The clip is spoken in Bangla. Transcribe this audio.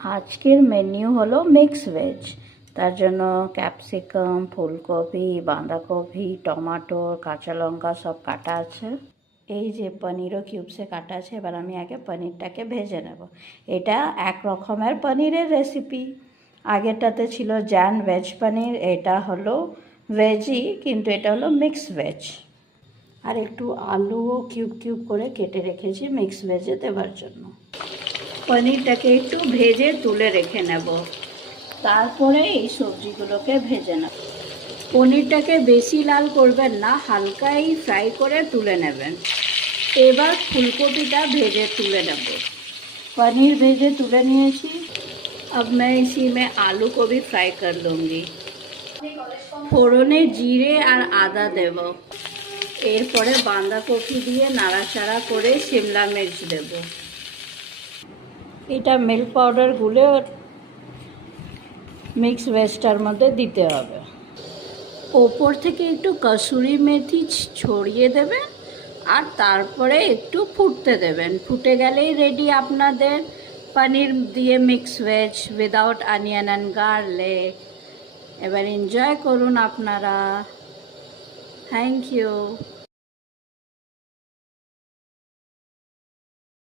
আজকের মেনু হলো মিক্স ভেজ। তার জন্য ক্যাপসিকাম, ফুলকপি, বাঁধাকপি, টমেটো, কাঁচা লঙ্কা সব কাটা আছে। এই যে পনিরও কিউবসে কাটা আছে। এবার আমি আগে পনিরটাকে ভেজে নেব। এটা এক রকমের পনিরের রেসিপি। আগেরটাতে ছিল জ্যান ভেজ পনির, এটা হলো ভেজই, কিন্তু এটা হলো মিক্স ভেজ। আর একটু আলুও কিউব কিউব করে কেটে রেখেছি মিক্স ভেজে দেওয়ার জন্য। পনিরটাকে একটু ভেজে তুলে রেখে নেব, তারপরে এই সবজিগুলোকে ভেজে নেব। পনিরটাকে বেশি লাল করবেন না, হালকাই ফ্রাই করে তুলে নেবেন। এবার ফুলকপিটা ভেজে তুলে নেব। पनीर भेजे तुले निয়েছি। अब मैं इसी में आलू को भी फ्राई कर लूँगी। ফোড়নে জিরে আর আদা দেব। এরপরে বাঁধাকপি দিয়ে নাড়াচাড়া করে শিমলা মির্চ দেব। এটা মিল্ক পাউডার গুলে মিক্স ভেজটার মধ্যে দিতে হবে। ওপর থেকে একটু কসুরি মেথি ছড়িয়ে দেবেন আর তারপরে একটু ফুটতে দেবেন। ফুটে গেলেই রেডি আপনাদের পনির দিয়ে mix veg without onion and garlic. এবার এনজয় করুন আপনারা। Thank you.